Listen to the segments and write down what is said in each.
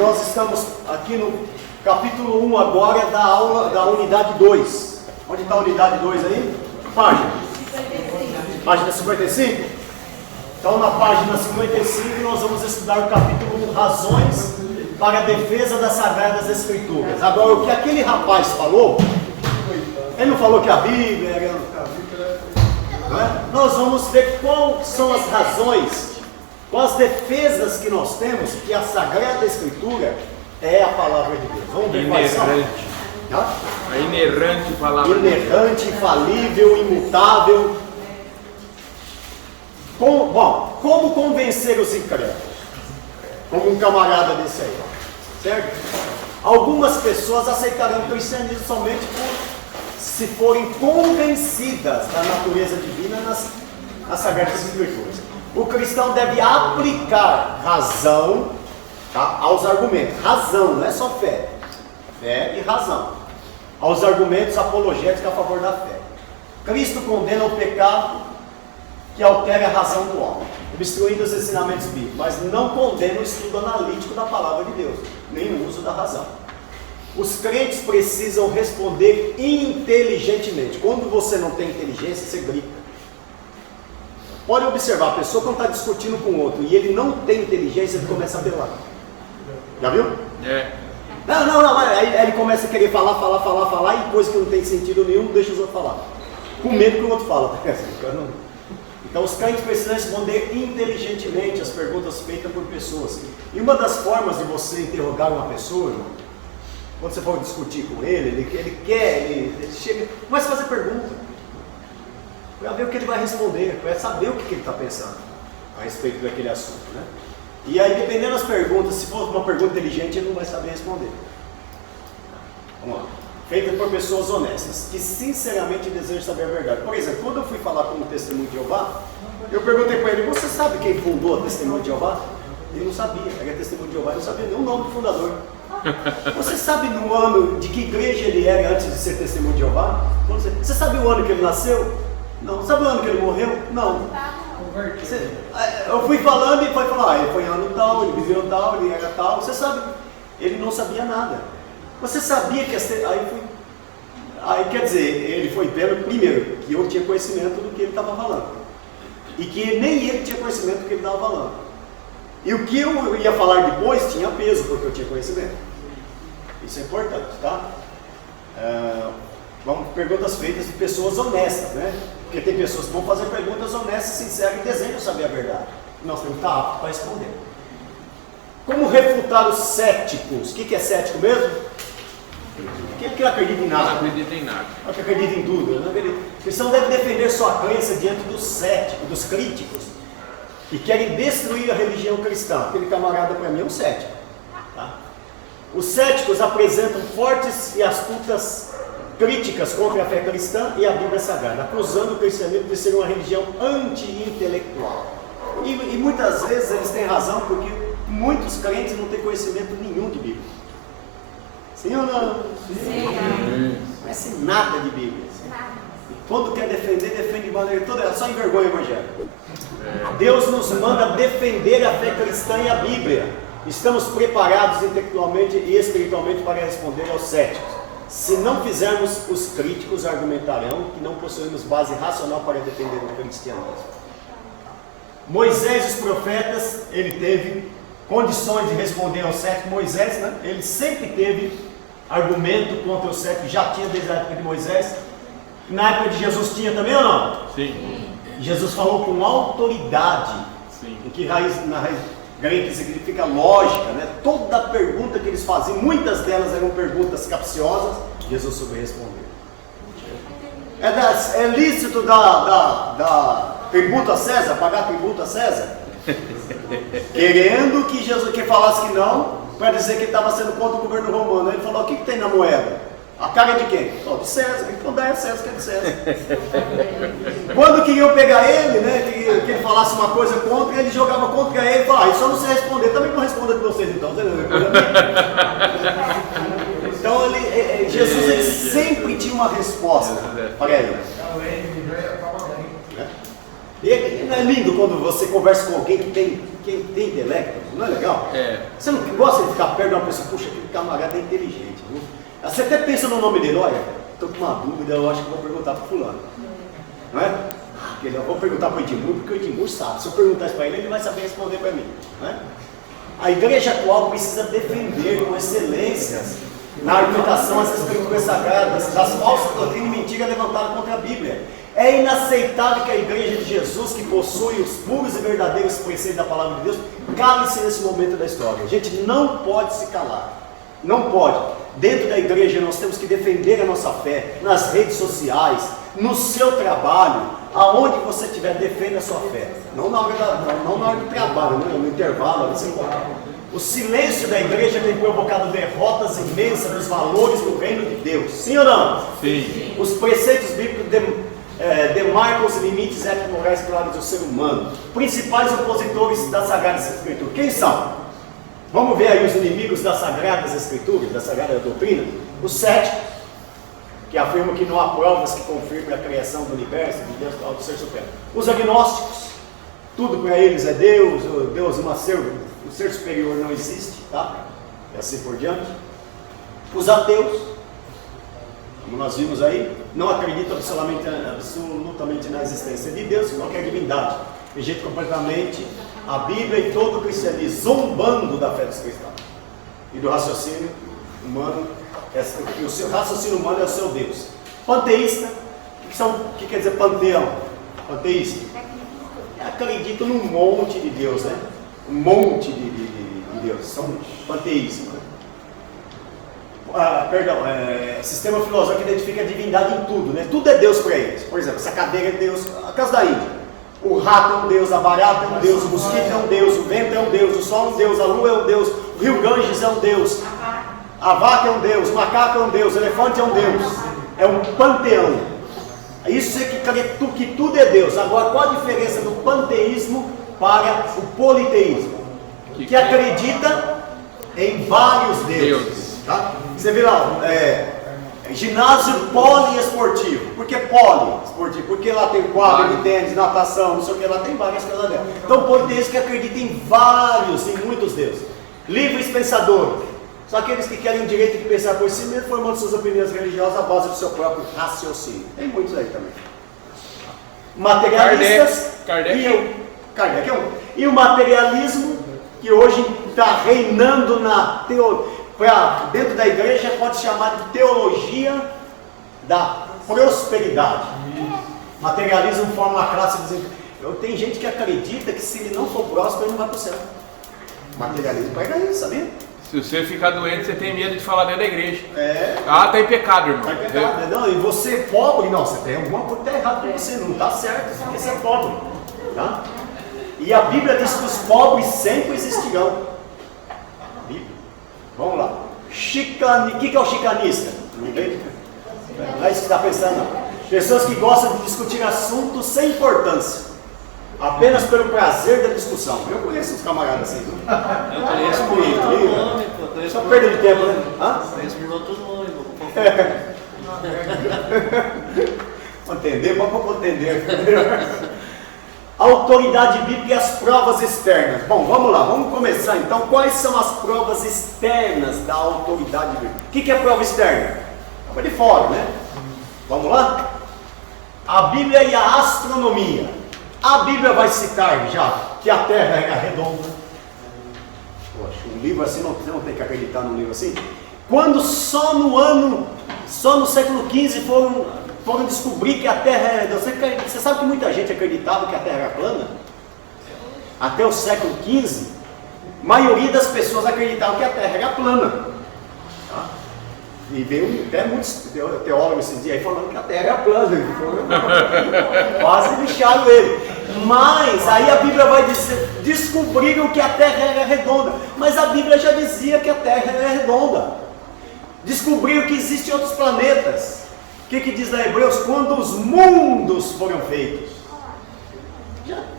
nós estamos aqui no capítulo 1 agora da aula da unidade 2. Onde está a unidade 2 aí? Página. Página 55? Então na página 55 nós vamos estudar o capítulo 1, Razões para a Defesa das Sagradas Escrituras. Agora, o que aquele rapaz falou, ele não falou que a Bíblia era... Nós vamos ver quais são as razões, quais as defesas que nós temos, que a Sagrada Escritura é a palavra de Deus. Vamos ver quais são. A inerrante palavra de Deus. Inerrante, infalível, imutável. Como convencer os incrédulos? Como um camarada desse aí, certo? Algumas pessoas aceitarão o cristianismo somente se forem convencidas da natureza divina nas Sagradas Escrituras. O cristão deve aplicar razão, tá, aos argumentos. Razão, não é só fé. Fé e razão. Aos argumentos apologéticos a favor da fé. Cristo condena o pecado que altera a razão do homem, obstruindo os ensinamentos bíblicos, mas não condena o estudo analítico da palavra de Deus, nem o uso da razão. Os crentes precisam responder inteligentemente. Quando você não tem inteligência, você grita. Pode observar, a pessoa quando está discutindo com o outro e ele não tem inteligência, ele começa a apelar. Já viu? É. Não, aí ele começa a querer falar, e coisa que não tem sentido nenhum, deixa os outros falar. Com medo que o outro fala. Então os crentes precisam responder inteligentemente as perguntas feitas por pessoas. E uma das formas de você interrogar uma pessoa, irmão, quando você for discutir com ele chega, começa a fazer pergunta, para ver o que ele vai responder, para saber o que ele está pensando a respeito daquele assunto, né? E aí, dependendo das perguntas, se for uma pergunta inteligente, ele não vai saber responder. Vamos lá. Feita por pessoas honestas, que sinceramente desejam saber a verdade. Por exemplo, quando eu fui falar com o Testemunho de Jeová, eu perguntei para ele: você sabe quem fundou a Testemunho de Jeová? Ele não sabia, era Testemunho de Jeová, ele não sabia nem o nome do fundador. Você sabe no ano de que igreja ele era antes de ser Testemunho de Jeová? Você sabe o ano que ele nasceu? Não. Sabe o ano que ele morreu? Não. Eu fui falando e foi falar: ele foi em ano tal, ele viveu tal, ele era tal. Você sabe? Ele não sabia nada. Você sabia que aí quer dizer, ele foi vendo primeiro que eu tinha conhecimento do que ele estava falando, e que nem ele tinha conhecimento do que ele estava falando, e o que eu ia falar depois tinha peso, porque eu tinha conhecimento. Isso é importante, tá? Vamos, perguntas feitas de pessoas honestas, né? Porque tem pessoas que vão fazer perguntas honestas, sinceras e desejam saber a verdade. Nós temos que estar aptos para responder. Como refutar os céticos? O que é cético mesmo? Aquele que não acredita em nada. Não acredita em nada. Que acredita em tudo. O cristão deve defender sua crença diante dos céticos, dos críticos, que querem destruir a religião cristã. Aquele camarada, para mim, é um cético. Tá? Os céticos apresentam fortes e astutas críticas contra a fé cristã e a Bíblia Sagrada, acusando o cristianismo de ser uma religião anti-intelectual. E muitas vezes eles têm razão, porque muitos crentes não têm conhecimento nenhum de Bíblia. Sim ou não? Sim. Não conhece nada de Bíblia. E quando quer defender, defende de maneira toda, só envergonha o Evangelho. Deus nos manda defender a fé cristã e a Bíblia. Estamos preparados intelectualmente e espiritualmente para responder aos céticos. Se não fizermos, os críticos argumentarão que não possuímos base racional para defender o cristianismo. Moisés e os profetas, ele teve condições de responder aos céticos. Moisés, né? Ele sempre teve argumento contra os céticos, já tinha desde a época de Moisés. Na época de Jesus tinha também ou não? Sim. Jesus falou com autoridade. Sim. O que na raiz grega significa lógica, né? Toda pergunta que eles faziam, muitas delas eram perguntas capciosas, Jesus soube responder. É lícito dar tributo a César, pagar tributo a César? Querendo que Jesus falasse que não, para dizer que estava sendo contra o governo romano. Ele falou: o que tem na moeda? A cara de quem? De César. Então dá a César, que é de César. Quando queriam pegar ele, né, que ele falasse uma coisa contra, ele jogava contra ele e falava: só não sei responder, também não responda de vocês então. Então Jesus ele sempre tinha uma resposta para ele. E não é lindo quando você conversa com alguém que tem quem tem intelecto, não é legal? É. Você não gosta de ficar perto de uma pessoa, puxa, aquele camarada é inteligente, viu? Você até pensa no nome dele, olha, estou com uma dúvida, eu acho que vou perguntar para fulano. Não é? Eu vou perguntar para o Edmur, porque o Edmur sabe. Se eu perguntar isso para ele, ele vai saber responder para mim. Não é? A igreja atual precisa defender com excelências na argumentação as escrituras sagradas, das falsas doutrinas e mentiras levantadas contra a Bíblia. É inaceitável que a igreja de Jesus, que possui os puros e verdadeiros preceitos da palavra de Deus, cale-se nesse momento da história. A gente não pode se calar. Não pode. Dentro da igreja nós temos que defender a nossa fé, nas redes sociais, no seu trabalho, aonde você estiver, defenda a sua fé. Não na hora do trabalho, no intervalo. O silêncio da igreja tem provocado derrotas imensas dos valores do reino de Deus. Sim ou não? Sim. Os preceitos bíblicos demarcam os limites ético-morais claros do ser humano. Principais opositores das Sagradas Escrituras. Quem são? Vamos ver aí os inimigos das Sagradas Escrituras, da Sagrada Doutrina. Os 7, que afirmam que não há provas que confirmem a criação do universo, de Deus, do ser supremo. Os agnósticos, tudo para eles é Deus, Deus nasceu, o ser superior não existe, tá? E assim por diante. Os ateus, como nós vimos aí, não acreditam absolutamente na existência de Deus, qualquer divindade. Rejeitam completamente a Bíblia e todo o cristianismo, zombando da fé dos cristãos e do raciocínio humano. O seu raciocínio humano é o seu Deus. Panteísta, o que quer dizer panteão? Panteísta acreditam num monte de Deus, né? Um monte de Deus, são panteístas. Sistema filosófico que identifica a divindade em tudo, né? Tudo é Deus para eles. Por exemplo, essa cadeira é Deus, a casa da Índia. O rato é um Deus, a barata é um Deus, o mosquito é um Deus, o vento é um Deus, o sol é um Deus, a lua é um Deus, o rio Ganges é um Deus, a vaca é um Deus, o macaco é um Deus, o elefante é um Deus. É um panteão. Isso é que tudo é Deus. Agora, qual a diferença do panteísmo para o politeísmo? Que acredita em vários deuses. Tá? Você vê lá, ginásio poliesportivo. Por que poliesportivo? Porque lá tem quadro de tênis, natação, não sei o que, lá tem várias coisas dentro. Então, politeísmo que acredita em muitos deuses. Livres pensadores. São aqueles que querem o direito de pensar por si mesmo, formando suas opiniões religiosas à base do seu próprio raciocínio. Tem muitos aí também. Materialistas. Kardec é um. E o materialismo, que hoje está reinando dentro da igreja, pode se chamar de teologia da prosperidade. Materialismo forma uma classe tem gente que acredita que se ele não for próspero, ele não vai para o céu. Materialismo pega isso, sabia? Se você ficar doente, você tem medo de falar dentro da igreja. Tá em pecado, irmão. Tá em pecado. Não, e você pobre, não, você tem alguma coisa que está errada com você, não está certo, porque você é pobre. Tá? E a Bíblia diz que os pobres sempre existirão. A Bíblia. Vamos lá. O que é o chicanista? Não vê? Não é isso que você está pensando, não. Pessoas que gostam de discutir assuntos sem importância, apenas pelo prazer da discussão. Eu conheço uns camaradas assim. Eu conheço por outro nome, pô. Só perda de tempo, né? Conheço por outro nome, pô. Entender? Vamos entender. A autoridade bíblica e as provas externas. Bom, vamos lá, vamos começar então. Quais são as provas externas da autoridade bíblica? O que é prova externa? Prova de fora, né? Vamos lá? A Bíblia e a astronomia. A Bíblia vai citar já que a Terra é redonda. Poxa, um livro assim, você não tem que acreditar num livro assim. Quando só no século XV foram descobrir que a Terra era redonda. Você sabe que muita gente acreditava que a Terra era plana? Até o século XV, a maioria das pessoas acreditavam que a Terra era plana. Tá? E veio até muitos teólogos esses dias aí falando que a Terra era plana. Quase deixaram ele. Mas aí a Bíblia vai dizer, descobriram que a Terra era redonda. Mas a Bíblia já dizia que a Terra era redonda. Descobriram que existem outros planetas. O que diz na Hebreus? Quando os mundos foram feitos.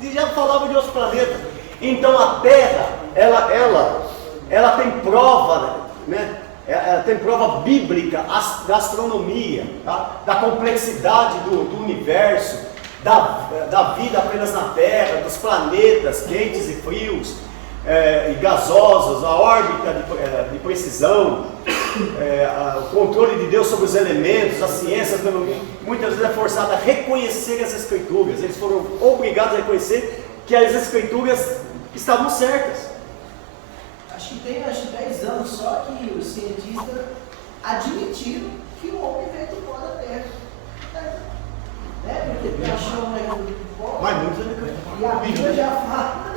Já falava de outros planetas. Então a Terra, ela tem prova, né? Ela tem prova bíblica da astronomia, tá? Da complexidade do universo, da vida apenas na Terra, dos planetas quentes e frios, e gasosos, a órbita de precisão, o controle de Deus sobre os elementos, a ciência, muitas vezes é forçada a reconhecer as Escrituras. Eles foram obrigados a reconhecer que as Escrituras estavam certas. Acho que tem 10 anos só que os cientistas admitiram que o homem veio do pó da Terra. Porque achou um negócio do pó. Mas muitos ainda acreditam. E a Bíblia já fala.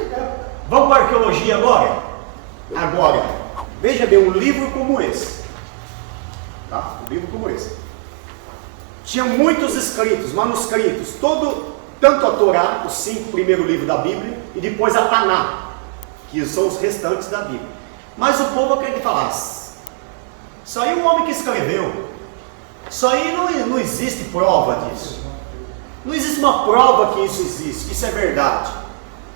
Vamos para a arqueologia agora? Agora, veja bem, um livro como esse. Tá? Um livro como esse. Tinha muitos escritos, manuscritos, tanto a Torá, os 5 primeiros livros da Bíblia, e depois a Taná, que são os restantes da Bíblia. Mas o povo queria falar, isso aí o homem que escreveu, isso aí não existe prova disso. Não existe uma prova que isso existe, que isso é verdade.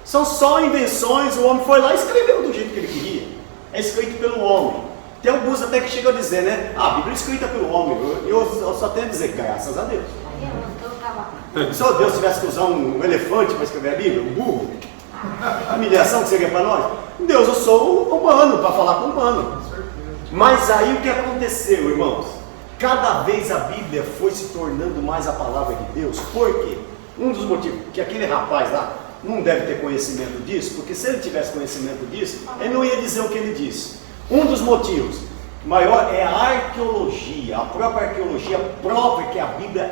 São só invenções, o homem foi lá e escreveu do jeito que ele queria. É escrito pelo homem. Tem alguns até que chegam a dizer, né? A Bíblia é escrita pelo homem. Eu só tenho a dizer, graças a Deus. Se o Deus tivesse que usar um elefante para escrever a Bíblia, um burro, a humilhação que seria para nós. Deus, eu sou humano para falar com humano. Mas aí o que aconteceu, irmãos? Cada vez a Bíblia foi se tornando mais a palavra de Deus. Por quê? Um dos motivos que aquele rapaz lá não deve ter conhecimento disso, porque se ele tivesse conhecimento disso, ele não ia dizer o que ele disse. Um dos motivos maior é a arqueologia. A própria arqueologia prova que a Bíblia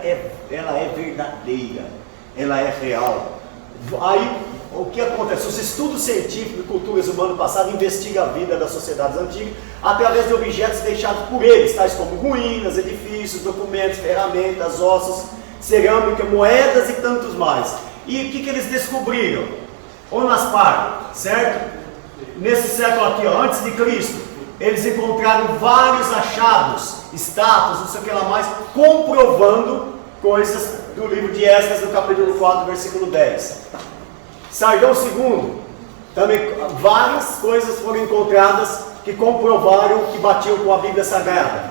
ela é verdadeira, ela é real. Aí o que acontece? Os estudos científicos de culturas humanas passadas investigam a vida das sociedades antigas através de objetos deixados por eles, tais como ruínas, edifícios, documentos, ferramentas, ossos, cerâmica, moedas e tantos mais. E o que eles descobriram? Onaspar, certo? Nesse século aqui, ó, antes de Cristo, eles encontraram vários achados, estátuas, não sei o que lá mais, comprovando coisas do livro de Esdras, no capítulo 4, versículo 10. Sargão II, também várias coisas foram encontradas que comprovaram que batiam com a Bíblia Sagrada.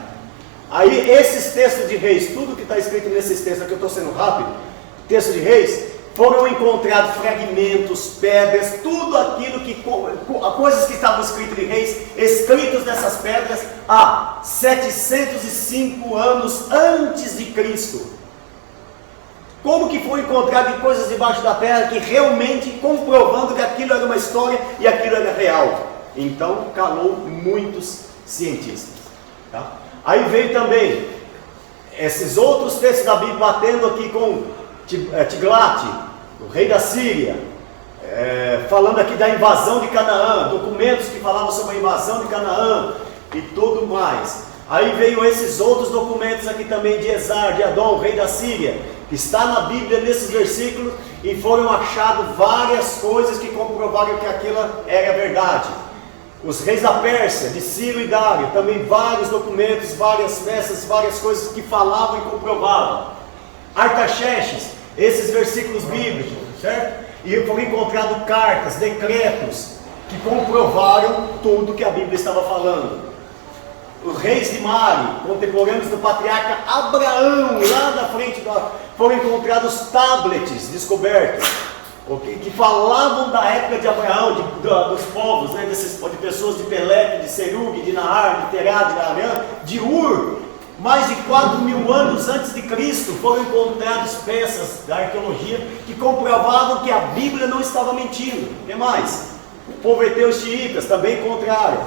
Aí esses textos de Reis, tudo que está escrito nesses textos, aqui eu estou sendo rápido, texto de Reis, foram encontrados fragmentos, pedras, tudo aquilo que, coisas que estavam escritas em Reis, escritos nessas pedras há 705 anos antes de Cristo. Como que foi encontrado coisas debaixo da terra que realmente comprovando que aquilo era uma história e aquilo era real? Então calou muitos cientistas. Tá? Aí veio também esses outros textos da Bíblia batendo aqui com Tiglat, o rei da Síria, falando aqui da invasão de Canaã, documentos que falavam sobre a invasão de Canaã e tudo mais. Aí veio esses outros documentos aqui também de Esar, de Adom, rei da Síria, que está na Bíblia nesses versículos, e foram achadas várias coisas que comprovaram que aquilo era verdade. Os reis da Pérsia, de Ciro e Dário, também vários documentos, várias peças, várias coisas que falavam e comprovavam. Artaxerxes, esses versículos bíblicos, certo? E foram encontradas cartas, decretos, que comprovaram tudo que a Bíblia estava falando. Os reis de Mari, contemporâneos do patriarca Abraão, lá na frente, foram encontrados tablets descobertos, que falavam da época de Abraão, dos povos, né, de pessoas de Peleque, de Serug, de Nahar, de Terá, de Arã, de Ur. Mais de 4.000 anos antes de Cristo foram encontradas peças da arqueologia que comprovavam que a Bíblia não estava mentindo. O que mais? O povo heteu xiitas também encontraram.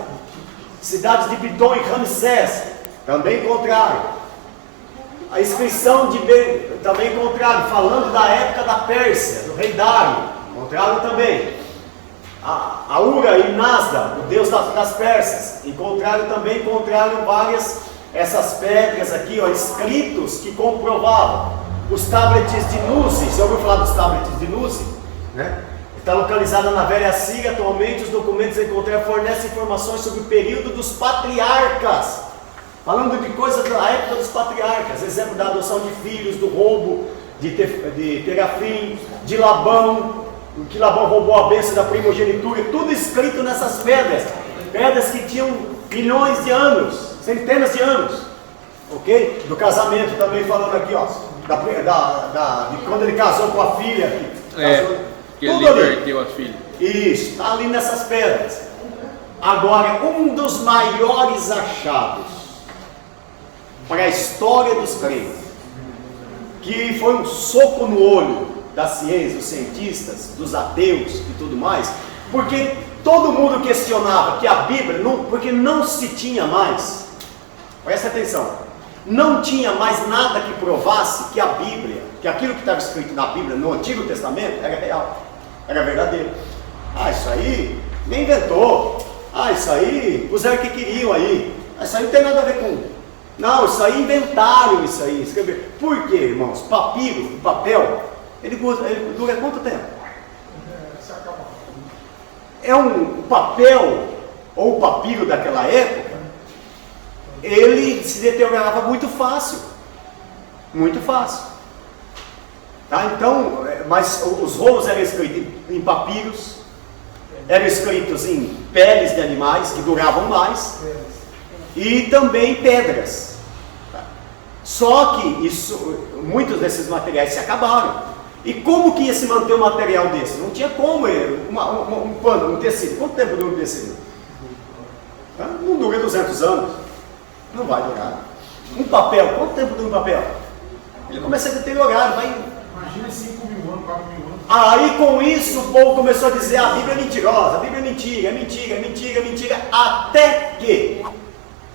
Cidades de Pitom e Ramsés também encontraram. A inscrição de também encontraram, falando da época da Pérsia, do rei Dário, encontraram também. A Ura e Nasda, o deus das Persas, encontraram várias essas pedras aqui, ó, escritos que comprovavam. Os tablets de Nuzi, você ouviu falar dos tablets de Nuzi? Né? Está localizada na Velha Síria. Atualmente os documentos encontrados fornecem informações sobre o período dos patriarcas, falando de coisas da época dos patriarcas, exemplo da adoção de filhos, do roubo de Terafim, de Labão, que Labão roubou a bênção da primogenitura, tudo escrito nessas pedras que tinham milhões de anos, centenas de anos, ok? Do casamento também falando aqui, ó, de quando ele casou com a filha. Que ele tudo libertou as filhas. Isso, está ali nessas pedras. Agora, um dos maiores achados para a história dos crentes, que foi um soco no olho da ciência, dos cientistas, dos ateus e tudo mais, porque todo mundo questionava que a Bíblia, porque não se tinha mais, presta atenção, não tinha mais nada que provasse que a Bíblia, que aquilo que estava escrito na Bíblia, no Antigo Testamento, era real, era verdadeiro. Isso aí, nem inventou. Isso aí, puseram o que queriam aí. Isso aí não tem nada a ver com... Não, isso aí inventaram isso aí. Escreveram. Por quê, irmãos? Papiro, papel, ele dura quanto tempo? É um papel, ou o papiro daquela época, ele se deteriorava muito fácil. Muito fácil. Tá? Então, mas os rolos eram escritos em papiros, eram escritos em peles de animais que duravam mais e também pedras. Só que muitos desses materiais se acabaram. E como que ia se manter um material desse? Não tinha como, um pano, um tecido. Quanto tempo dura um tecido? Não dura 200 anos. Não vai durar. Um papel, quanto tempo dura um papel? Ele começa a deteriorar, vai... Imagina 5 mil anos, 4 mil anos. Aí com isso o povo começou a dizer: a Bíblia é mentirosa, a Bíblia é mentira, é mentira, é mentira, é mentira, até que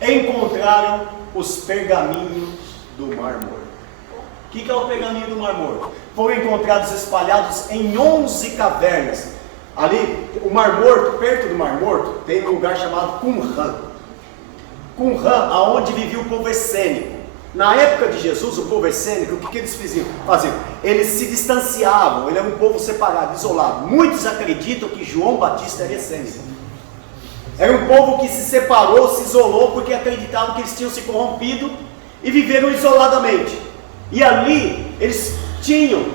encontraram os pergaminhos do Mar Morto. O que é o pergaminho do Mar Morto? Foram encontrados espalhados em 11 cavernas. Ali, o Mar Morto, perto do Mar Morto, tem um lugar chamado Qumran. Qumran, aonde vivia o povo essênico. Na época de Jesus, o povo essênico, o que eles faziam? Eles se distanciavam, ele era um povo separado, isolado. Muitos acreditam que João Batista era essênico. Era um povo que se separou, se isolou, porque acreditavam que eles tinham se corrompido e viveram isoladamente. E ali, eles tinham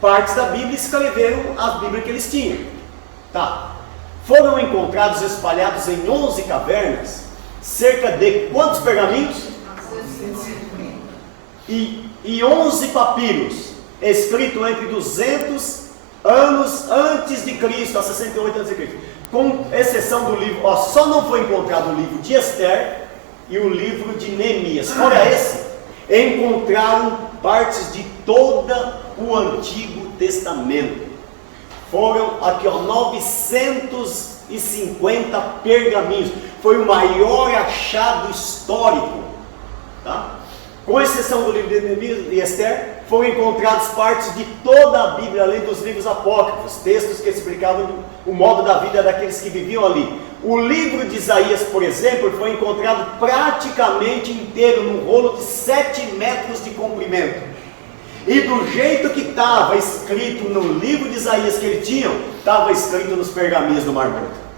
partes da Bíblia e escreveram a Bíblia que eles tinham. Tá. Foram encontrados espalhados em 11 cavernas, cerca de quantos pergaminhos? E 11 papiros, escrito entre 200 anos antes de Cristo, a 68 antes de Cristo, com exceção do livro, só não foi encontrado o livro de Esther e o livro de Neemias. Fora esse, encontraram partes de todo o Antigo Testamento. Foram aqui 950 pergaminhos. Foi o maior achado histórico, tá? Com exceção do livro de Neemias e Esther, foram encontradas partes de toda a Bíblia, além dos livros apócrifos, textos que explicavam o modo da vida daqueles que viviam ali. O livro de Isaías, por exemplo, foi encontrado praticamente inteiro, num rolo de 7 metros de comprimento. E do jeito que estava escrito no livro de Isaías que ele tinha, estava escrito nos pergaminhos do Mar Morto.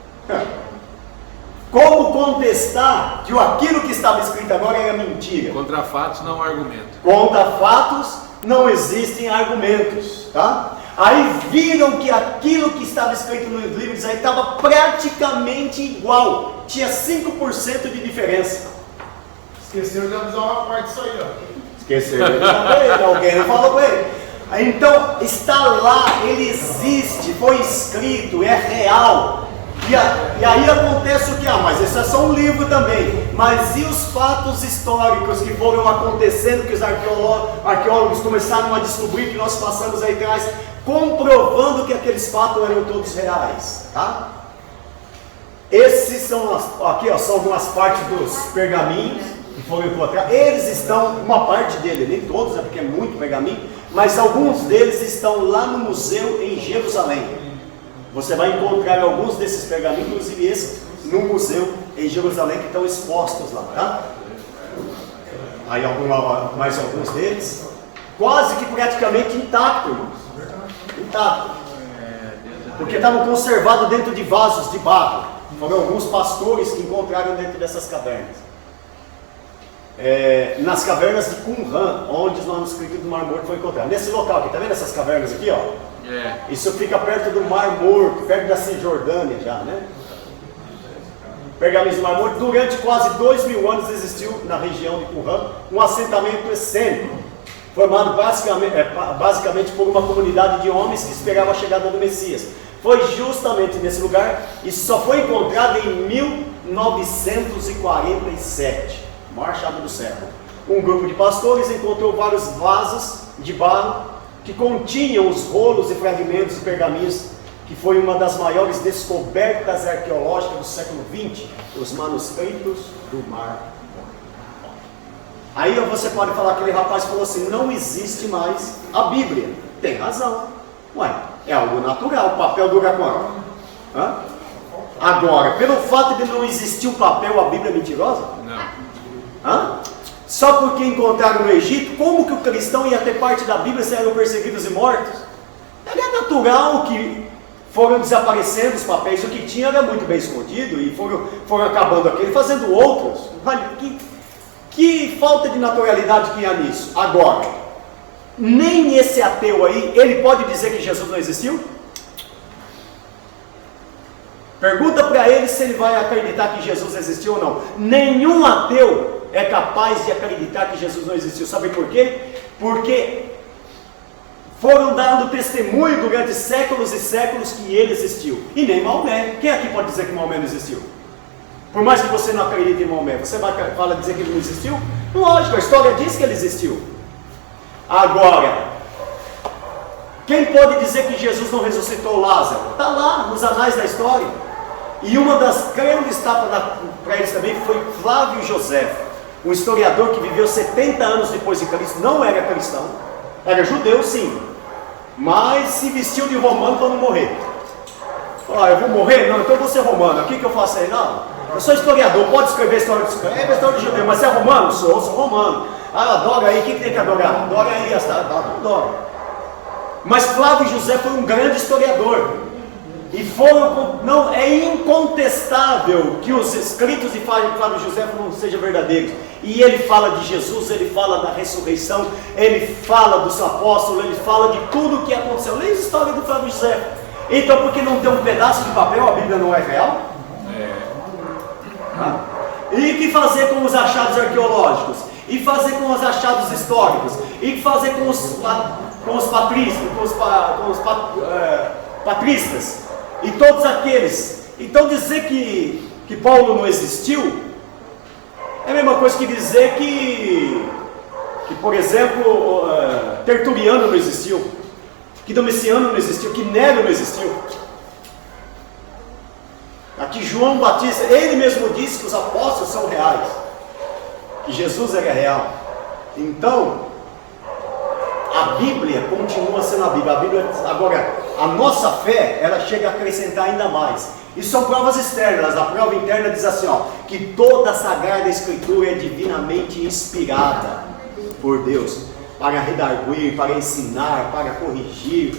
Como contestar que aquilo que estava escrito agora era mentira? Contra fatos não há argumento. Contra fatos não existem argumentos, tá? Aí viram que aquilo que estava escrito no livro de Isaías estava praticamente igual. Tinha 5% de diferença. Esqueceram de avisar uma parte disso aí, ó. Esqueceram de avisar para ele, alguém não falou para ele. Então, está lá, ele existe, foi escrito, é real. E aí acontece o que? Mas isso é só um livro também. Mas e os fatos históricos que foram acontecendo, que os arqueólogos começaram a descobrir, que nós passamos aí atrás, comprovando que aqueles fatos eram todos reais, tá? Esses são são algumas partes dos pergaminhos que foram encontrados. Eles estão, uma parte deles, nem todos, porque é muito pergaminho, mas alguns deles estão lá no museu em Jerusalém. Você vai encontrar alguns desses pergaminhos, inclusive esse, no museu em Jerusalém, que estão expostos lá, tá? Aí mais alguns deles, quase que praticamente intactos, irmãos. Intacto. Porque estavam conservados dentro de vasos de barro. Foram alguns pastores que encontraram dentro dessas cavernas. Nas cavernas de Qumran, onde os manuscritos do Mar Morto foi encontrado. Nesse local aqui, tá vendo essas cavernas aqui, ó? Isso fica perto do Mar Morto, perto da Cisjordânia já, né? Pergaminhos do Mar Morto. Durante quase 2000 anos existiu na região de Qumran um assentamento essênico. formado basicamente por uma comunidade de homens que esperava a chegada do Messias. Foi justamente nesse lugar e só foi encontrado em 1947, maior achado do século. Um grupo de pastores encontrou vários vasos de barro que continham os rolos e fragmentos de pergaminhos, que foi uma das maiores descobertas arqueológicas do século XX, os manuscritos do Mar Morto. Aí você pode falar, aquele rapaz falou assim, não existe mais a Bíblia. Tem razão. Ué, é algo natural, o papel dura quanto? Hã? Agora, pelo fato de não existir o papel, a Bíblia é mentirosa? Não. Hã? Só porque encontraram no Egito, como que o cristão ia ter parte da Bíblia se eram perseguidos e mortos? Era natural que foram desaparecendo os papéis, o que tinha era muito bem escondido e foram acabando aquele, fazendo outros. Que falta de naturalidade que há nisso. Agora, nem esse ateu aí, ele pode dizer que Jesus não existiu? Pergunta para ele se ele vai acreditar que Jesus existiu ou não. Nenhum ateu é capaz de acreditar que Jesus não existiu. Sabe por quê? Porque foram dando testemunho durante séculos e séculos que ele existiu. E nem Maomé. Quem aqui pode dizer que Maomé não existiu? Por mais que você não acredite em Maomé, você vai dizer que ele não existiu? Lógico, a história diz que ele existiu. Agora, quem pode dizer que Jesus não ressuscitou Lázaro? Está lá nos anais da história. E uma das grandes tapas para eles também foi Flávio José, um historiador que viveu 70 anos depois de Cristo, não era cristão, era judeu sim, mas se vestiu de romano para não morrer. Eu vou morrer? Não, então eu vou ser romano. O que eu faço aí? Não, eu sou historiador, pode escrever a história de escreve a história de judeu, mas você é romano? Sou romano. Adora aí, o que tem que adorar? Adora aí, adora. Mas Flávio José foi um grande historiador. E não é incontestável que os escritos de Flávio José não sejam verdadeiros. E ele fala de Jesus, ele fala da ressurreição, ele fala dos apóstolos, ele fala de tudo o que aconteceu. Leia a história do Flávio José. Então, porque não tem um pedaço de papel, a Bíblia não é real? E o que fazer com os achados arqueológicos? E fazer com os achados históricos? E que fazer com os patristas? E todos aqueles. Então dizer que Paulo não existiu é a mesma coisa que dizer que por exemplo, Tertuliano não existiu, que Domiciano não existiu, que Nero não existiu. Aqui João Batista, ele mesmo disse que os apóstolos são reais, que Jesus era real. Então, a Bíblia continua sendo a Bíblia. Agora, a nossa fé, ela chega a acrescentar ainda mais. Isso são provas externas. A prova interna diz assim, que toda a Sagrada Escritura é divinamente inspirada por Deus, para redarguir, para ensinar, para corrigir.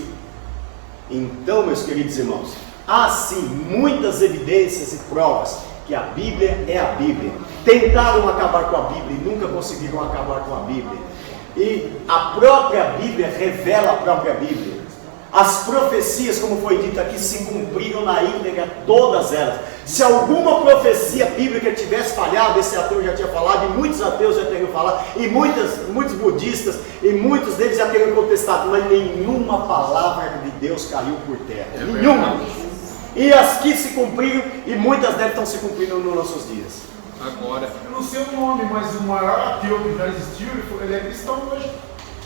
Então, meus queridos irmãos, há sim muitas evidências e provas que a Bíblia é a Bíblia. Tentaram acabar com a Bíblia e nunca conseguiram acabar com a Bíblia. E a própria Bíblia revela a própria Bíblia. As profecias, como foi dito aqui, se cumpriram na íntegra, todas elas. Se alguma profecia bíblica tivesse falhado, esse ateu já tinha falado, e muitos ateus já teriam falado, e muitos budistas, e muitos deles já teriam contestado, mas nenhuma palavra de Deus caiu por terra. Nenhuma. E as que se cumpriram, e muitas delas estão se cumprindo nos nossos dias. Agora. Eu não sei o nome, mas o maior ateu que já existiu, ele é cristão hoje.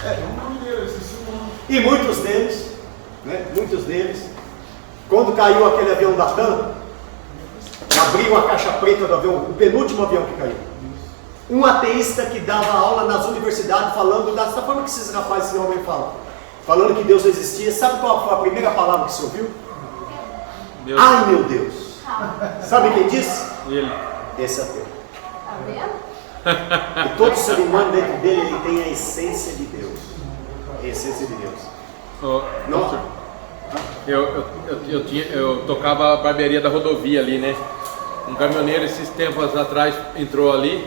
O nome dele, eu esqueci o nome. E muitos deles, quando caiu aquele avião da TAM, abriram a caixa preta do avião, o penúltimo avião que caiu. Um ateísta que dava aula nas universidades falando dessa forma que esses rapazes, esse homem falam, falando que Deus não existia. Sabe qual foi a primeira palavra que se ouviu? Ai meu Deus! Sabe quem disse? Ele. Esse ateu. Tá vendo? E todo ser humano dentro dele, ele tem a essência de Deus. A essência de Deus. Nossa. Eu tocava a barbearia da rodovia ali, né? Um caminhoneiro esses tempos atrás entrou ali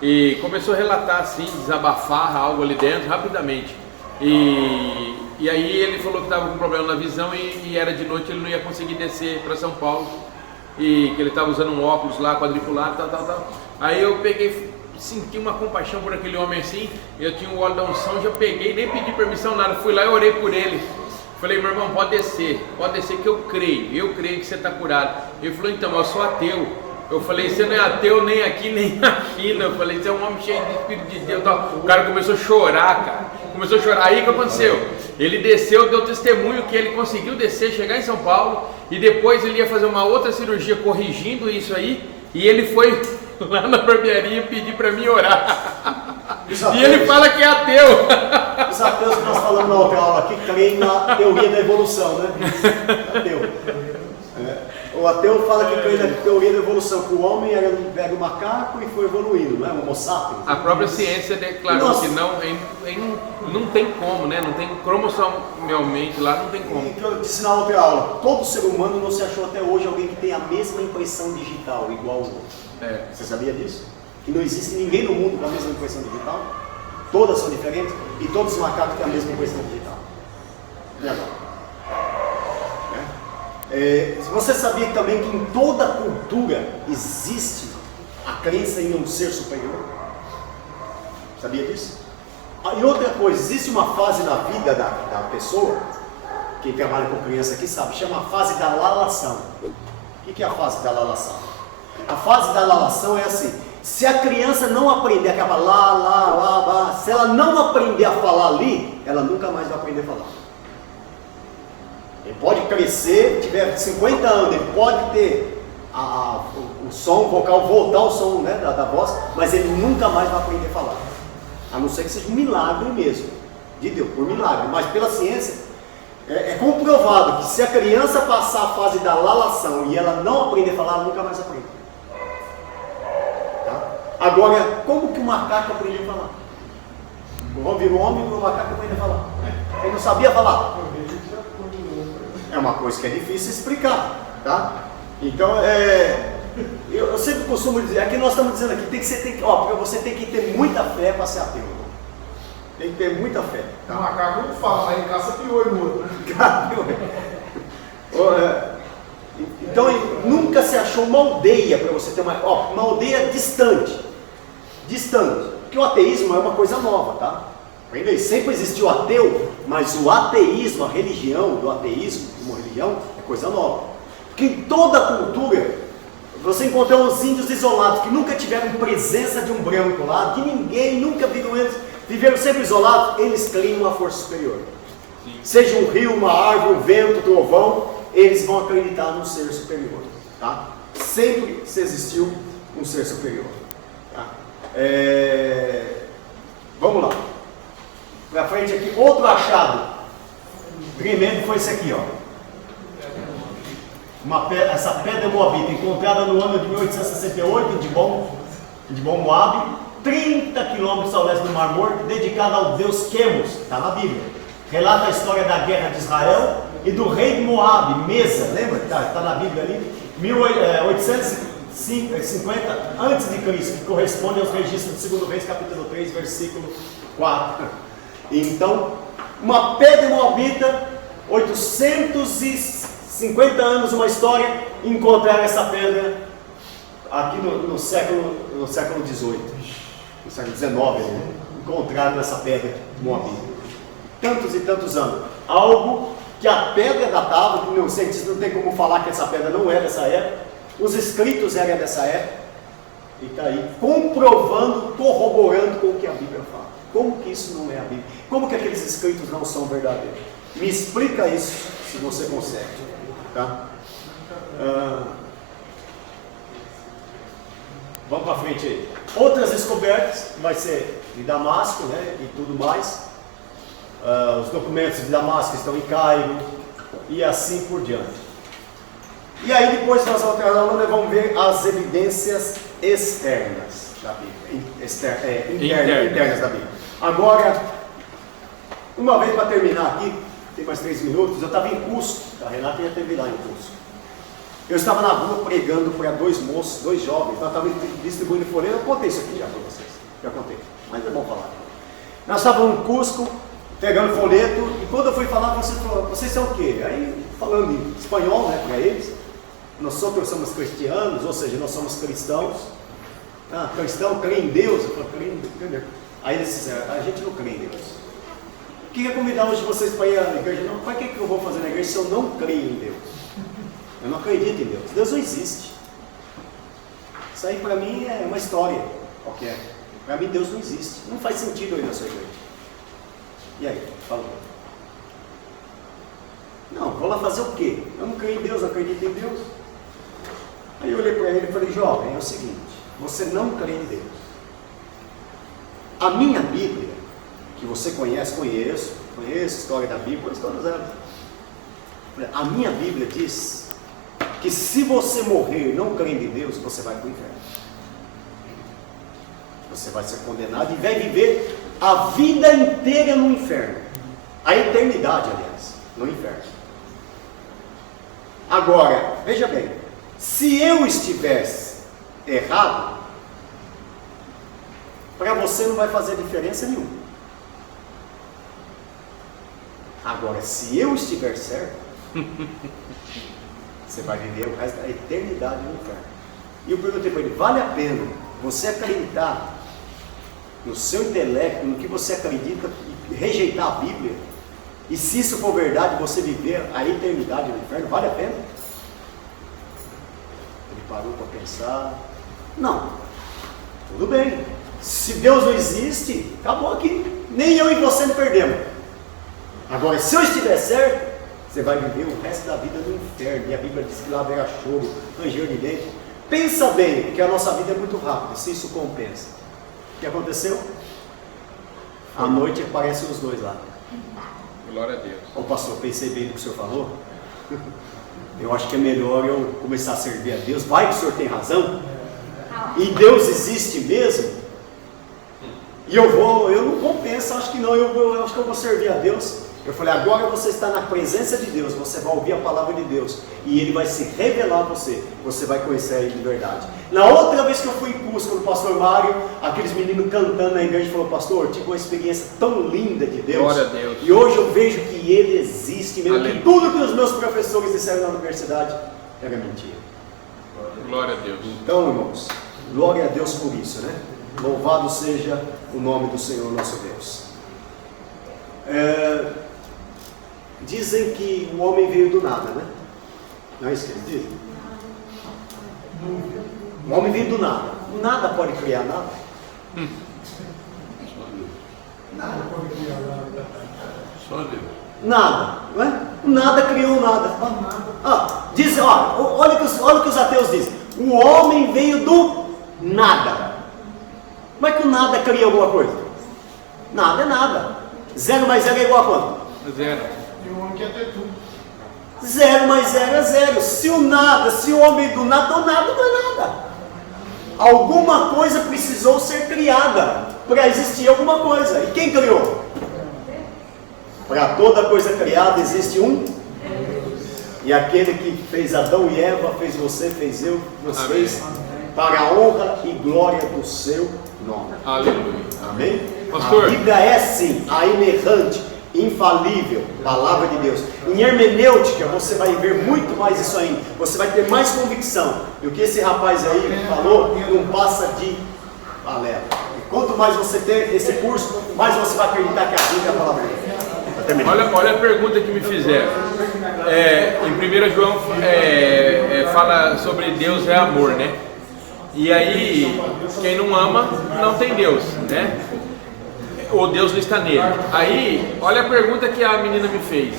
e começou a relatar assim, desabafar algo ali dentro rapidamente. E aí ele falou que estava com problema na visão e era de noite, ele não ia conseguir descer para São Paulo. E que ele estava usando um óculos lá, quadriculado, tal. Aí eu peguei, senti uma compaixão por aquele homem assim. Eu tinha o óleo da unção, já peguei, nem pedi permissão, nada. Fui lá e orei por ele. Falei, meu irmão, pode descer que eu creio que você está curado. Ele falou, então, eu sou ateu. Eu falei, você não é ateu nem aqui, nem na China. Eu falei, você é um homem cheio de Espírito de Deus. O cara começou a chorar, cara. Aí o que aconteceu? Ele desceu, deu testemunho que ele conseguiu descer, chegar em São Paulo. E depois ele ia fazer uma outra cirurgia corrigindo isso aí. E ele foi lá na barbearia pedir para mim orar. E ele fala que é ateu. Os ateus que nós falamos na outra aula aqui creem na teoria da evolução, né? Ateu. O ateu fala que crê na teoria da evolução, que o homem era um velho macaco e foi evoluindo, não é? Um homo sapiens. A própria ciência declarou que não tem como, né? Não tem cromossomilmente lá, não tem como. E que eu disse na outra aula, todo ser humano não se achou até hoje alguém que tem a mesma impressão digital, igual ao outro. Você sabia disso? Que não existe ninguém no mundo com a mesma impressão digital? Todas são diferentes e todos os macacos têm a mesma impressão digital. E agora? Você sabia também que em toda cultura existe a crença em um ser superior? Sabia disso? E outra coisa, existe uma fase na vida da pessoa, quem trabalha com criança aqui sabe, chama a fase da lalação. O que é a fase da lalação? A fase da lalação é assim, se a criança não aprender aquela lá, se ela não aprender a falar ali, ela nunca mais vai aprender a falar. Ele pode crescer, tiver 50 anos, ele pode ter o som vocal, voltar ao som, né, da voz, mas ele nunca mais vai aprender a falar. A não ser que seja um milagre mesmo, de Deus, por milagre. Mas pela ciência, é comprovado que se a criança passar a fase da lalação e ela não aprender a falar, ela nunca mais aprende. Tá? Agora, como que o macaco aprende a falar? O homem virou homem e o macaco aprende a falar. Ele não sabia falar. É uma coisa que é difícil explicar, tá? Então, eu sempre costumo dizer, aqui nós estamos dizendo aqui, porque você tem que ter muita fé para ser ateu. Tem que ter muita fé. Tá? O macaco não fala, mas ele caça piolho no outro, né? Então, nunca se achou uma aldeia para você ter uma aldeia distante. Porque o ateísmo é uma coisa nova, tá? Sempre existiu ateu, mas o ateísmo, a religião do ateísmo, como religião, é coisa nova. Porque em toda a cultura, você encontrou os índios isolados, que nunca tiveram presença de um branco lá, que ninguém nunca viu eles, viveram sempre isolados, eles criam uma força superior. Sim. Seja um rio, uma árvore, um vento, um trovão, eles vão acreditar num ser superior. Tá? Sempre se existiu um ser superior. Tá? Vamos lá. Para frente aqui, outro achado tremendo foi esse aqui, ó. Essa pedra moabita, encontrada no ano de 1868 em Dibon, Moab, 30 quilômetros ao leste do Mar Morto, dedicada ao deus Quemos, está na Bíblia. Relata a história da guerra de Israel e do rei de Moab, Mesa, lembra? Está na Bíblia ali, 1850 a.C., que corresponde aos registros de 2 Reis, capítulo 3, versículo 4. Então, uma pedra moabita, 850 anos, uma história, encontraram essa pedra aqui no século XVIII, no século XIX, né? Encontraram essa pedra moabita. Tantos e tantos anos. Algo que a pedra datava, que os cientistas não tem como falar que essa pedra não é dessa época, os escritos eram dessa época, e está aí comprovando, corroborando com o que a Bíblia fala. Como que isso não é a Bíblia? Como que aqueles escritos não são verdadeiros? Me explica isso, se você consegue. Tá? Vamos para frente aí. Outras descobertas, vai ser de Damasco, né, e tudo mais. Os documentos de Damasco estão em Cairo, e assim por diante. E aí depois nós vamos ver as evidências externas da Bíblia, internas da Bíblia. Agora, uma vez para terminar aqui, tem mais 3 minutos, eu estava em Cusco, a Renata ia terminar em Cusco. Eu estava na rua pregando para 2 moços, 2 jovens, nós estávamos distribuindo folheto, eu contei isso aqui já para vocês, já contei, mas é bom falar. Nós estávamos em Cusco, pegando folheto, e quando eu fui falar, você falou, vocês são o quê? Aí, falando em espanhol, né, para eles, nós somos cristianos, ou seja, nós somos cristãos, Ah, cristão crê em Deus? Eu falo, crê em Deus. Aí eles disseram, a gente não crê em Deus. Queria convidar hoje vocês para ir à igreja. Não, para que eu vou fazer na igreja se eu não creio em Deus? Eu não acredito em Deus. Deus não existe. Isso aí para mim é uma história qualquer. Para mim Deus não existe. Não faz sentido eu ir na sua igreja. E aí? Fala. Não, vou lá fazer o quê? Eu não creio em Deus, não acredito em Deus. Aí eu olhei para ele e falei, jovem, é o seguinte, você não crê em Deus. A minha Bíblia, que você conhece, conheço a história da Bíblia, conheço todas elas. A minha Bíblia diz que se você morrer não crendo em Deus, você vai para o inferno. Você vai ser condenado e vai viver a vida inteira no inferno. A eternidade, aliás, no inferno. Agora, veja bem, se eu estivesse errado, para você não vai fazer diferença nenhuma. Agora, se eu estiver certo, você vai viver o resto da eternidade no inferno. E eu perguntei para ele, vale a pena você acreditar no seu intelecto, no que você acredita, e rejeitar a Bíblia, e se isso for verdade, você viver a eternidade no inferno, vale a pena? Ele parou para pensar, não, tudo bem, se Deus não existe, acabou aqui, nem eu e você não perdemos. Agora, se eu estiver certo, você vai viver o resto da vida no inferno, e a Bíblia diz que lá haverá choro, ranger de dente. Pensa bem, que a nossa vida é muito rápida, se isso compensa. O que aconteceu? À noite aparecem os dois lá. Glória a Deus. Ô pastor, pensei bem no que o senhor falou. Eu acho que é melhor eu começar a servir a Deus. Vai que o senhor tem razão. E Deus existe mesmo. E eu não compensa, acho que não. Eu acho que eu vou servir a Deus. Eu falei, agora você está na presença de Deus, você vai ouvir a palavra de Deus, e Ele vai se revelar a você, você vai conhecer Ele de verdade. Na outra vez que eu fui em Cusco, no pastor Mário, aqueles meninos cantando na igreja, falou, pastor, eu tive uma experiência tão linda de Deus, Glória a Deus. E hoje eu vejo que Ele existe, mesmo que tudo que os meus professores disseram na universidade era mentira. Glória a Deus. Então, irmãos, glória a Deus por isso, né? Louvado seja o nome do Senhor nosso Deus. Dizem que o homem veio do nada, né? Não é isso que eles dizem? O homem veio do nada. Nada pode criar nada. Nada pode criar nada. Só Deus. Nada, não é? Nada criou nada. Dizem, olha o que os ateus dizem. O homem veio do nada. Como é que o nada cria alguma coisa? Nada é nada. 0 mais 0 é igual a quanto? 0. E o homem quer ter tudo. 0 mais 0 é 0. Se o homem do nada, o nada não é nada. Alguma coisa precisou ser criada para existir alguma coisa. E quem criou? Para toda coisa criada existe um. E aquele que fez Adão e Eva, fez você, fez eu, vocês, para a honra e glória do seu nome. Aleluia. Amém? Pastor. A Bíblia é sim, a inerrante, infalível palavra de Deus. Em hermenêutica você vai ver muito mais isso ainda. Você vai ter mais convicção. E o que esse rapaz aí falou não passa de balela. E quanto mais você ter esse curso, mais você vai acreditar que a Bíblia é a palavra de Deus. Olha a pergunta que me fizeram. Em 1 João fala sobre Deus é amor, né? E aí, quem não ama, não tem Deus, né? Ou Deus não está nele. Aí, olha a pergunta que a menina me fez.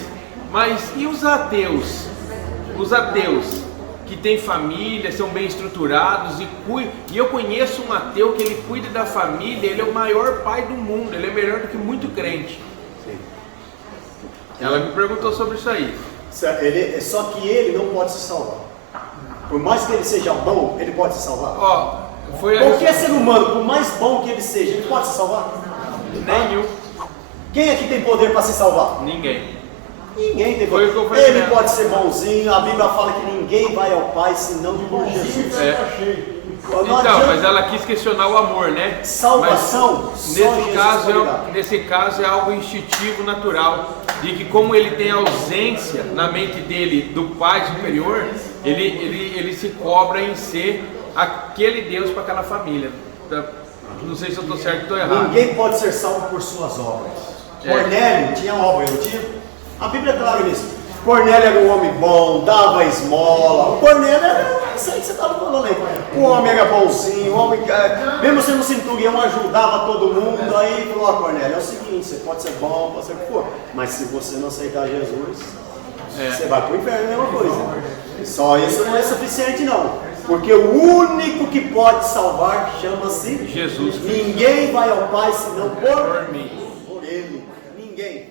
Mas e os ateus? Os ateus que têm família, são bem estruturados e cuidam. E eu conheço um ateu que ele cuida da família, ele é o maior pai do mundo, ele é melhor do que muito crente. Sim. Ela me perguntou sobre isso aí. Só que ele não pode se salvar. Por mais que ele seja bom, ele pode se salvar. Qualquer ser humano, por mais bom que ele seja, ele pode se salvar? Nenhum. Quem aqui tem poder para se salvar? Ninguém. Ninguém tem Foi poder. o que eu falei Ele mesmo. pode ser bonzinho, a Bíblia fala que ninguém vai ao Pai senão por Jesus. Não Então, adianta. mas ela quis questionar o amor, né? Salvação, Mas só Jesus nesse caso é algo instintivo, natural, de que como ele tem ausência na mente dele do Pai superior, ele se cobra em ser aquele Deus para aquela família. Não sei se eu estou certo ou estou errado. Ninguém pode ser salvo por suas obras. É. Cornélio tinha obra, não tinha? A Bíblia é clara nisso. Cornélio era um homem bom, dava esmola. O Cornélio era isso aí que você estava falando aí. O homem era bonzinho, o homem, mesmo sendo centurião, ajudava todo mundo. Aí falou: Cornélio, é o seguinte, você pode ser bom, pode ser o que for, mas se você não aceitar Jesus, você vai para o inferno, é a mesma coisa. Só isso não é suficiente, não. Porque o único que pode salvar chama-se Jesus Cristo. Ninguém vai ao Pai senão Por mim. por Ele. Ninguém.